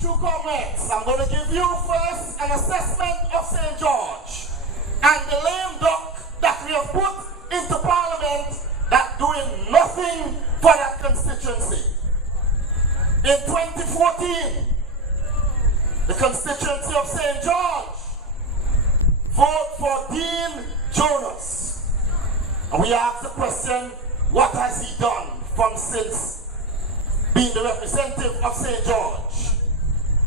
Two comments. I'm going to give you first an assessment of St. George and the lame duck that we have put into Parliament that doing nothing for that constituency. In 2014, the constituency of St. George voted for Dean Jonas. And we asked the question, what has he done from since being the representative of St. George?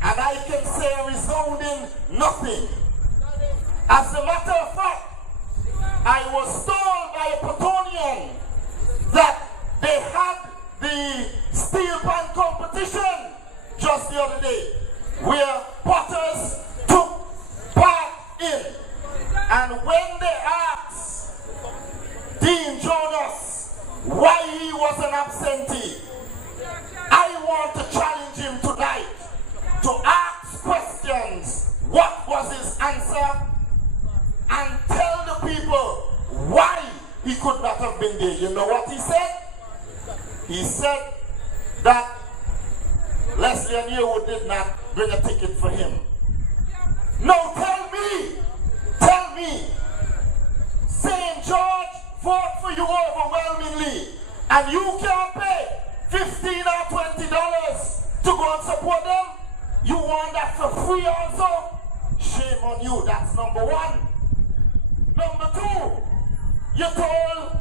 And I can say a resounding nothing. As a matter of fact, I was told by a Plutonian that they had the steel pan competition just the other day, where potters took part in. And when they asked Dean Jonas why he was an absentee, I want to challenge him tonight to ask questions. What was his answer? And tell the people why he could not have been there. You know what he said? He said that Leslie and you did not bring a ticket for him. No, tell me, St. George vote for you overwhelmingly, and you can't pay $15 or $20 to go and support them? You want that for free also? Shame on you, that's number one. Number two, you told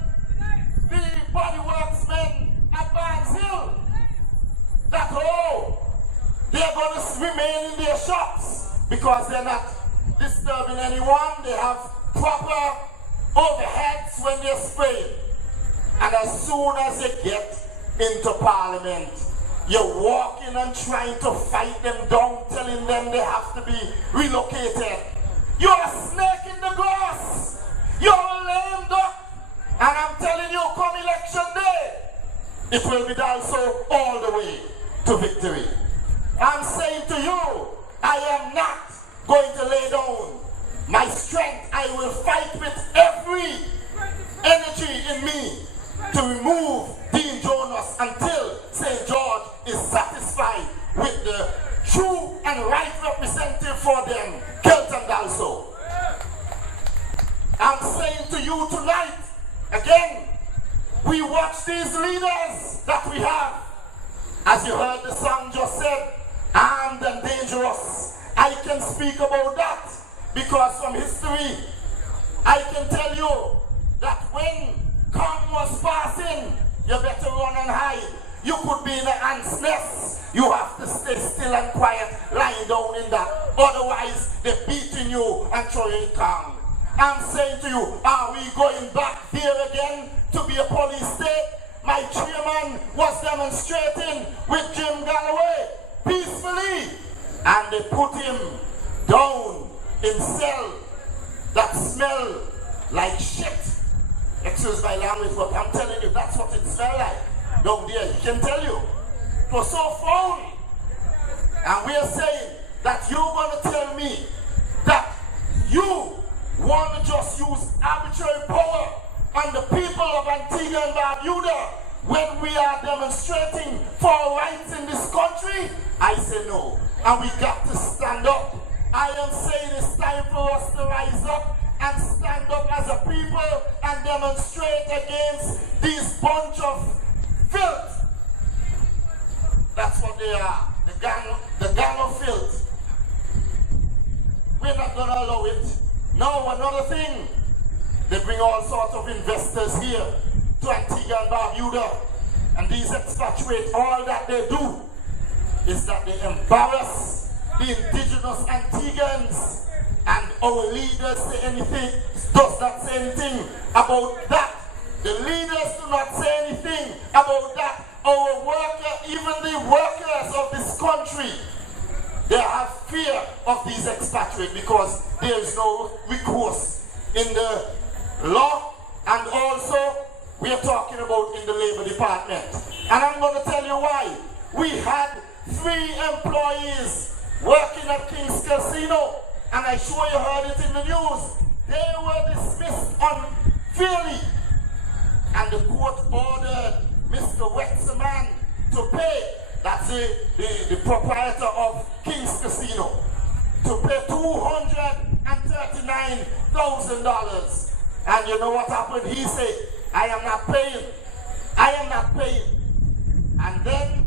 the bodyworks men at Barnes Hill that, oh, they're going to remain in their shops because they're not disturbing anyone. They have proper overheads when they're spraying. And as soon as you get into Parliament, you're walking and trying to fight them down, telling them they have to be relocated. You're a snake in the grass. You're a lame duck. And I'm telling you, come election day, it will be Dalso all the way to victory. I'm saying to you, I am not going to lay down my strength. I will fight with every energy in me to remove Dean Jonas until St. George is satisfied with the true and right representative for them, Kelton Dalso. I'm saying to you tonight, again, we watch these leaders that we have. As you heard the song just said, armed and dangerous. I can speak about that because from history, I can tell you that when Kong was passing, you better run and hide. You could be in an ant's nest. You have to stay still and quiet, lying down in that. Otherwise, they're beating you and throwing you Kong. I'm saying to you, are we going back there again to be a police state? My chairman was demonstrating with Jim Galloway peacefully, and they put him down in cell that smell like shit. Excuse my language, but I'm telling you, that's what it smelled like down there. He can tell you. It was so foul. And we are saying that you're going to tell me that you want to just use arbitrary power on the people of Antigua and Barbuda when we are demonstrating for our rights in this country? I say no. And we got to stand up. I am saying it's time for us to rise up and stand up as a people and demonstrate against these bunch of filth. That's what they are. The gang of filth. We're not going to allow it. Now, another thing, they bring all sorts of investors here to Antigua and Barbuda, and these expatriates, all that they do is that they embarrass the indigenous Antiguans, and our leaders say anything, does not say anything about that. The leaders do not say anything about that. Our workers, even the workers of this country, they have fear of these expatriates because there is no recourse in the law, and also we are talking about in the Labor Department. And I'm going to tell you why. We had 3 employees working at King's Casino, and I'm sure you heard it in the news. They were dismissed unfairly, and the court ordered Mr. Wetzeman to pay. That's the proprietor of $239,000. And you know what happened? He said, I am not paying. I am not paying. And then,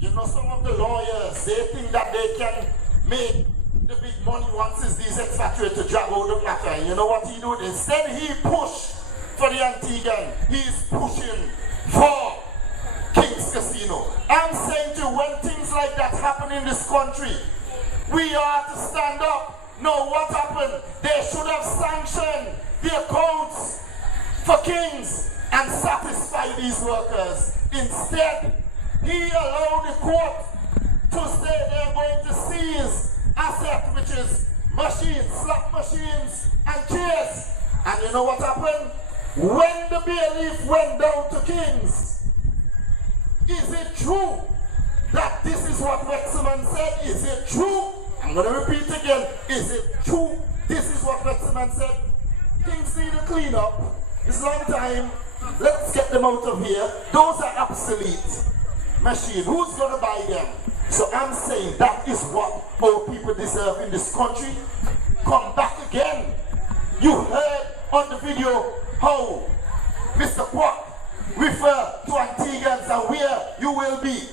you know, some of the lawyers, they think that they can make the big money once it's these expatriates to drag out the matter. And you know what he did? Instead, he pushed for the Antiguan. He's pushing for King's Casino. I'm saying to you, when things like that happen in this country, we are to stand up. No, what happened? They should have sanctioned the accounts for Kings and satisfy these workers. Instead, he allowed the court to say they're going to seize assets, which is machines, slot machines, and chairs. And you know what happened? When the bailiff went down to Kings, is it true that this is what Wexman said? Is it true? I'm going to repeat again. Is it true? This is what Wexman said. Kings need to clean up. It's a long time. Let's get them out of here. Those are obsolete machines. Who's going to buy them? So I'm saying that is what our people deserve in this country. Come back again. You heard on the video how Mr. Kwok referred to Antiguans and where you will be.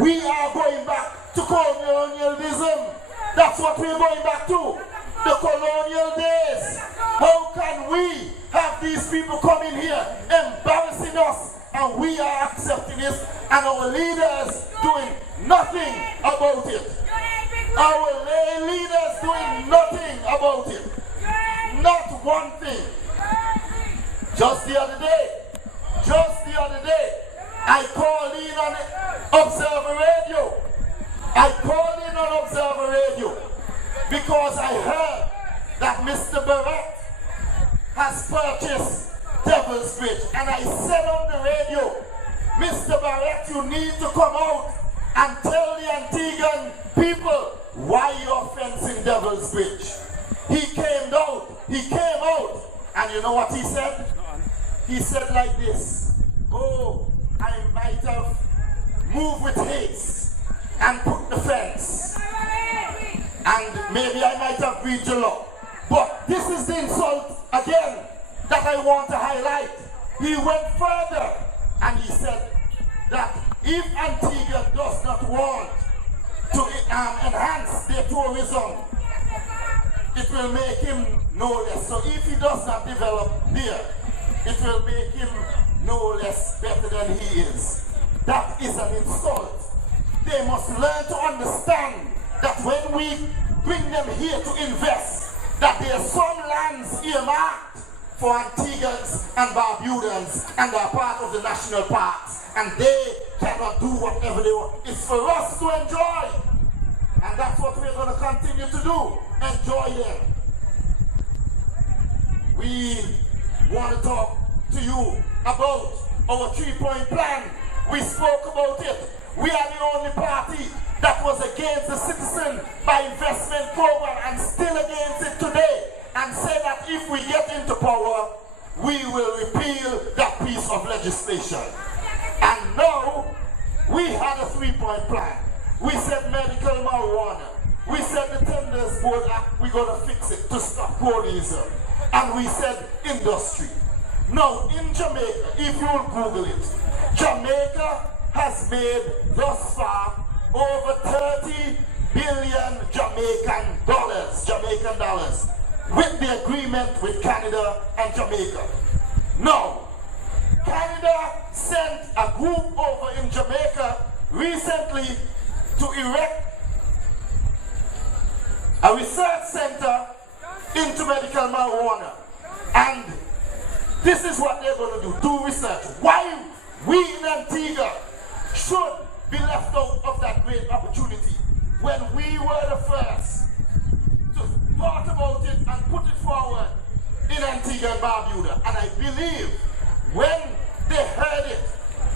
We are going back to colonialism. That's what we're going back to. The colonial days. How can we have these people coming here embarrassing us and we are accepting it and our leaders doing nothing about it? Our lay leaders doing nothing about it. Not one thing. Just the other day, I called in on Observer Radio. Because I heard that Mr. Barrett has purchased Devil's Bridge. And I said on the radio, Mr. Barrett, you need to come out and tell the Antiguan people why you're fencing Devil's Bridge. He came out, and you know what he said? He said like this, oh, I might have moved with haste and put the fence. And maybe I might have breached the law. But this is the insult again that I want to highlight. He went further and he said that if Antigua does not want to enhance their tourism, it will make him no less. So if he does not develop there, it will make him no less better than he is. That is an insult. They must learn to understand that when we bring them here to invest, that there are some lands earmarked for Antiguans and Barbudans and are part of the national parks, and they cannot do whatever they want. It's for us to enjoy, and that's what we're going to continue to do, enjoy them. We want to talk to you about our 3-point plan. We spoke about it. We are the only party that was against the Citizen by Investment program and still against it today, and say that if we get into power, we will repeal that piece of legislation. And now, we had a 3-point plan. We said medical marijuana. We said the Tenders Board Act, we're going to fix it to stop cronyism. And we said industry. Now, in Jamaica, if you'll Google it, Jamaica has made thus far over 30 billion Jamaican dollars with the agreement with Canada and Jamaica. Now, Canada sent a group over in Jamaica recently to erect a research center into medical marijuana. And this is what they're going to do research. Why we in Antigua should be left out of that great opportunity when we were the first to thought about it and put it forward in Antigua and Barbuda. And I believe when they heard it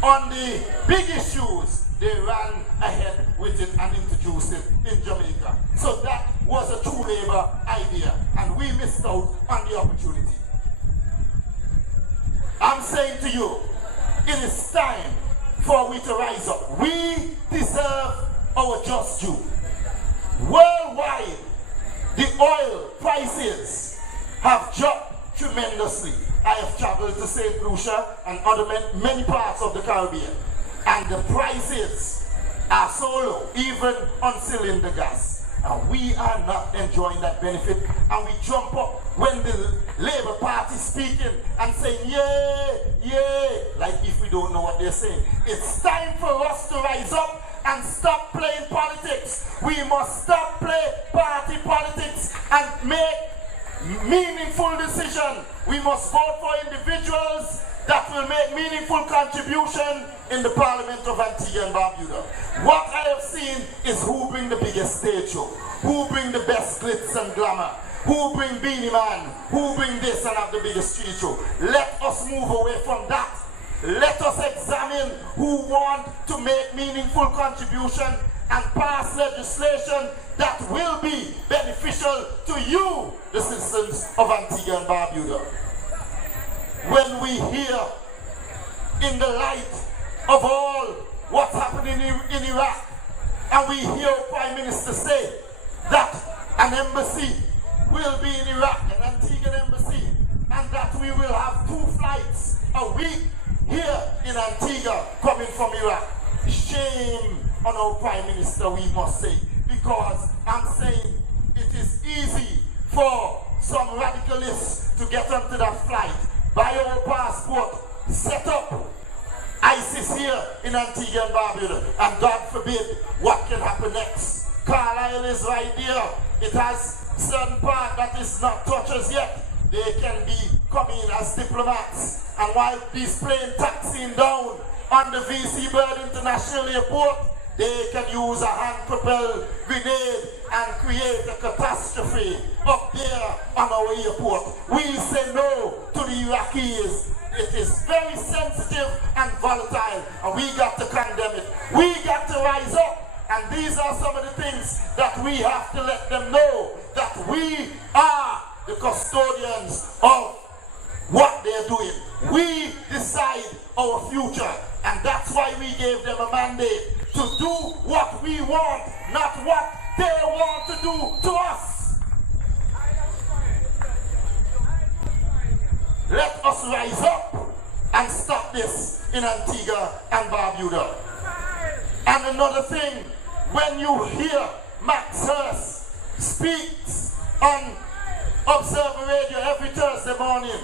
on the big issues, they ran ahead with it and introduced it in Jamaica. So that was a true labor idea, and we missed out on the opportunity. I'm saying to you, it is time for we to rise up. We deserve our just due. Worldwide, oil prices have dropped tremendously. I have traveled to St. Lucia and other many parts of the Caribbean, and the prices are so low, even on cylinder gas. And we are not enjoying that benefit, and we jump up when the Labour Party is speaking and saying, yay, yay, like if we don't know what they're saying. It's time for us to rise up and stop playing politics. We must stop playing party politics and make meaningful decisions. We must vote for individuals that will make meaningful contribution in the Parliament of Antigua and Barbuda. What I have seen is who bring the biggest stage show, who bring the best glitz and glamour, who bring Beanie Man, who bring this and have the biggest street show. Let us move away from that. Let us examine who want to make meaningful contribution and pass legislation that will be beneficial to you, the citizens of Antigua and Barbuda. When we hear, in the light of all what's happening in Iraq, and we hear Prime Minister say that an embassy will be in Iraq, an Antiguan embassy, and that we will have 2 flights a week here in Antigua coming from Iraq. Shame on our Prime Minister, we must say, because I'm saying it is easy for some radicalists to get onto that flight, buy our passport, set up ISIS here in Antigua and Barbuda, and God forbid what can happen next. Carlisle is right there. It has certain part that is not touched as yet. They can be coming as diplomats, and while these planes taxiing down on the VC Bird International Airport, they can use a hand-propelled grenade and create a catastrophe up there on our airport. We say no to the Iraqis. It is very sensitive and volatile, and we got to condemn it. We got to rise up, and these are some of the things that we have to let them know, that we are the custodians of what they're doing. We decide our future, and that's why we gave them a mandate to do what we want, not what they want to do to us. Let us rise up and stop this in Antigua and Barbuda. And another thing, when you hear Max Hurst speaks on Observer Radio every Thursday morning,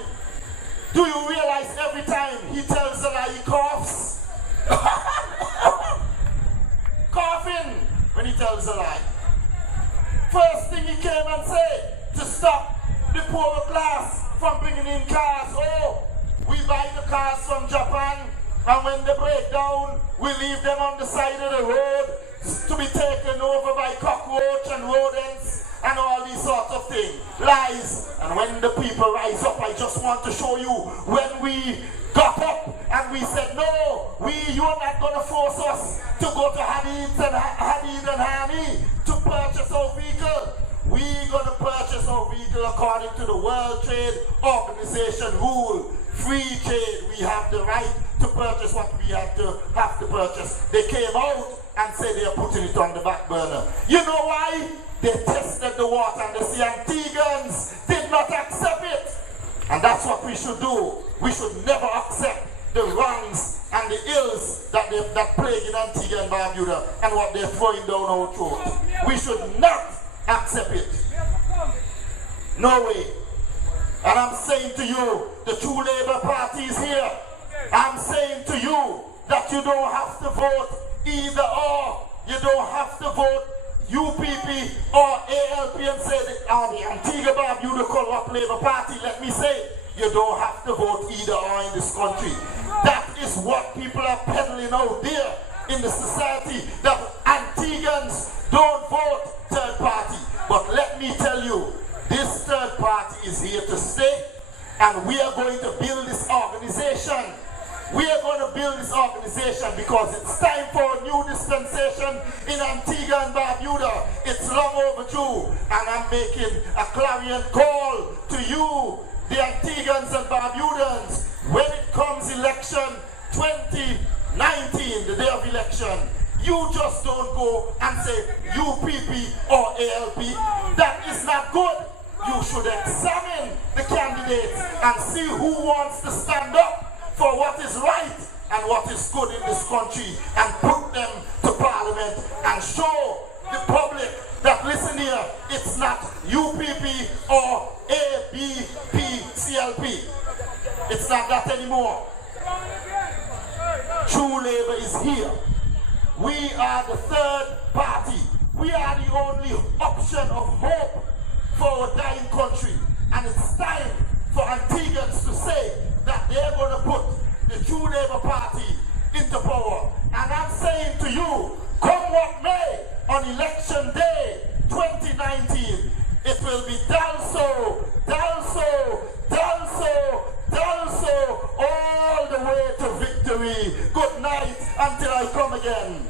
do you realize every time he tells a lie, he coughs? Coughing when he tells a lie. First thing he came and said, to stop the poor class from bringing in cars. Oh, we buy the cars from Japan, and when they break down, we leave them on the side of the road to be taken over by cockroach and rodents and all these sorts of things. Lies. And when the people rise up, I just want to show you when we got up and we said, no, you're not going to force us to go to Hadid and Hani to purchase our vehicle. We're going to purchase our vehicle according to the World Trade Organization rule. Free trade. We have the right to purchase what we have to purchase. They came out and said they are putting it on the back burner. You know why? They tested the water and the Antigans did not accept it. And that's what we should do. We should never accept the wrongs and the ills that plague in Antigua and Barbuda and what they're throwing down our throat. We should not accept it. No way. And I'm saying to you, the true Labour Party is here. I'm saying to you that you don't have to vote either or. You don't have to vote UPP or ALP and say the Antigua Barbuda Co-op Labour Party. Let me say, you don't have to vote either or in this country. That is what people are peddling out there in the society, that Antiguans don't vote third party. But let me tell you, this third party is here to stay, and we are going to build this organization. We are going to build this organization because it's time for a new dispensation in Antigua and Barbuda. It's long overdue, and I'm making a clarion call to you, the Antiguans and Barbudans. When it comes election 2019, the day of election, You just don't go and say UPP or ALP. That is not good. You should examine the candidates and see who wants to stand up for what is right and what is good in this country and put them to parliament and show the public that, listen here, it's not UPP or ABPCLP. It's not that anymore. True Labour is here. We are the third party. We are the only option of hope for a dying country. And it's time for Antiguans to say that they're going to put the True Labour Party into power. And I'm saying to you, come what may, on election day 2019, it will be Dalso, Dalso, Dalso, Dalso, all the way to victory. Good night until I come again.